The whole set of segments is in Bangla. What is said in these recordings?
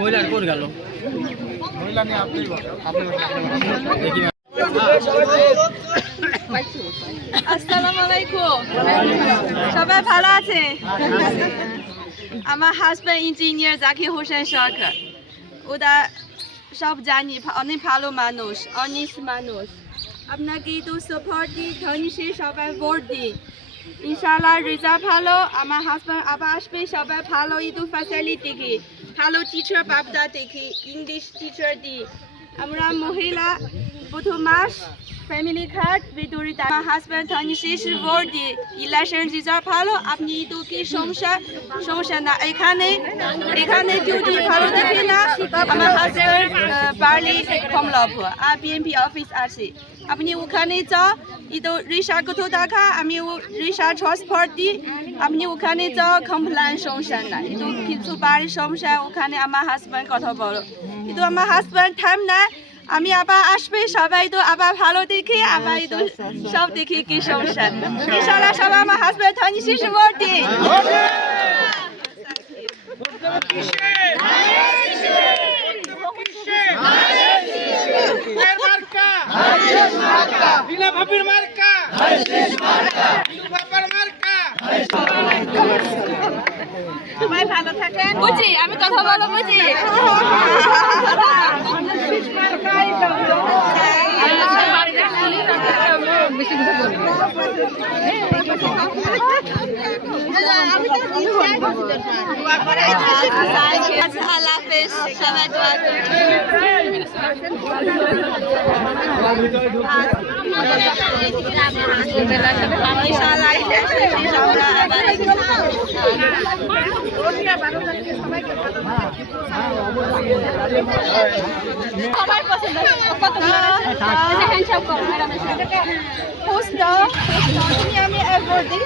মহিলার কোন গেল মহিলা নিয়ে আপনি আসসালামু আলাইকুম সবাই ভালো আছে আমার হাজবেন্ড ইঞ্জিনিয়ার জাকির হোসেন সরকার ওরা সব জানি অনেক ভালো মানুষ অনেক মানুষ আপনাকে তো সাপোর্ট দিই ধনীশে সবাই ভোট দিই ইনশাআল্লাহ রেজাল্ট ভালো আমার হাজবেন্ড আবার আসবে সবাই ভালো ইদু ফ্যাসিলিটি দেখি ভালো টিচার বাবদা দেখি ইংলিশ টিচার দিই আমরা মহিলা প্রথম মাস ফ্যামিলি কার্ড বিতরিত আমার হাজব্যান্ড ধনীশে ভোট দিই ইলেকশন রেজাল্ট ভালো আপনি তো কি সমস্যা না এখানে ডিউটি ভালো দেখি না আমার হাজব্যান্ড বার্লি কমলাপুর আর বিএনপি অফিস আছে আপনি ওখানে যাও ইতো রিক্সা কত টাকা আমি রিক্সা ট্রান্সপোর্ট দিই আপনি ওখানে যাও কমপ্লেন সমস্যা না কিন্তু কিছু বাড়ির সমস্যা ওখানে আমার হাজব্যান্ড কথা বলো কিন্তু আমার হাজব্যান্ড টাইম না আমি আবার আসবে সবাই তো আবার ভালো দেখি আবার তো সব দেখি কি সমস্যা ইনশাআল্লাহ সবাই আমার হাজব্যান্ড ধনীশে ভোট দিই সবাই ভালো থাকেন বুঝি আমি কথা বলো বুঝি আল্লাহ হাফেজ সবাই দোয়া সবাই পছন্দ পোস্ট দাও আমি ভোট দিই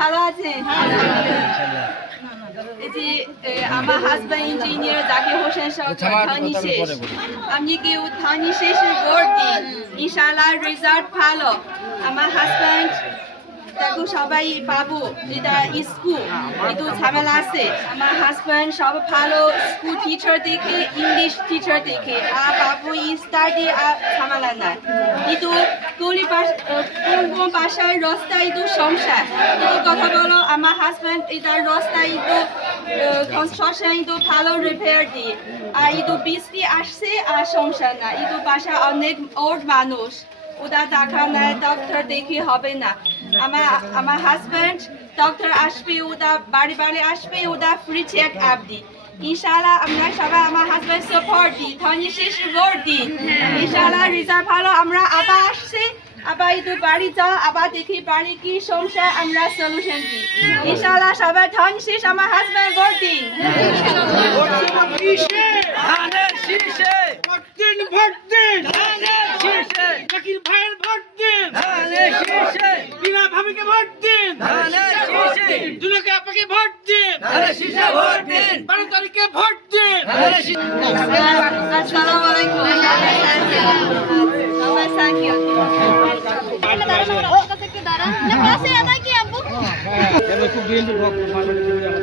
ভালো আছে আমার হাজব্যান্ড ইঞ্জিনিয়ার জাকির হোসেন সরকার ধনীশেষ আপনি কি ধনীশেষ ভোট দিন ইনশাআল্লাহ রেজাল্ট ভালো আমার হাজব্যান্ড দেখো সবাই পাবো এটা স্কুল একটু ঝামেলা আছে আমার হাজব্যান্ড সব ভালো স্কুল টিচার দেখে ইংলিশ টিচার দেখে আর বাবু স্টাডি আর ঝামেলা নাই কিন্তু কোন বাসায় রাস্তা একটু সমস্যা একটু কথা বলো আমার হাজবেন্ড এটা রাস্তা একটু কনস্ট্রাকশন একটু ভালো রিপেয়ার দিয়ে আর একটু বৃষ্টি আসছে আর সমস্যা না একটু বাসা অনেক ওল্ড মানুষ ওটা টাকা নেয় ডক্টর দেখি হবে না আমার হাজবেন্ড ডক্টর আসবে ওটা বাড়ি বাড়ি আসবে ওটা ফ্রি চেক আপ দিই ইনশাআল্লাহ আমরা সবাই আমার হাজবেন্ড সাপোর্ট দিই ধনী শেষ ভোট দিই ইনশাআল্লাহ রিজাল্ট ভালো আমরা আবার আসছি আবার একটু বাড়ি যাও আবার দেখি বাড়ি কি সমস্যা আমরা সলিউশন দিই ইনশাআল্লাহ সবাই ধনী শেষ আমার হাজবেন্ড ভোট দিন ধানের শীষে ভোট দিন ভোট দিন ধানের শীষে জাকির ভাইয়ের ভোট দিন ধানের শীষে বিনা ভাবিকে ভোট দিন ধানের শীষে দুলাকে আপাকে ভোট দিন ধানের শীষে ভোট দিন 12 তারিখে ভোট দিন ধানের শীষে আসসালামু আলাইকুম সবাই থ্যাংক ইউ দাঁড়ান একটু দাঁড়ান না পাশে আনা কি আব্বু খুব বিএনপি ভক্ত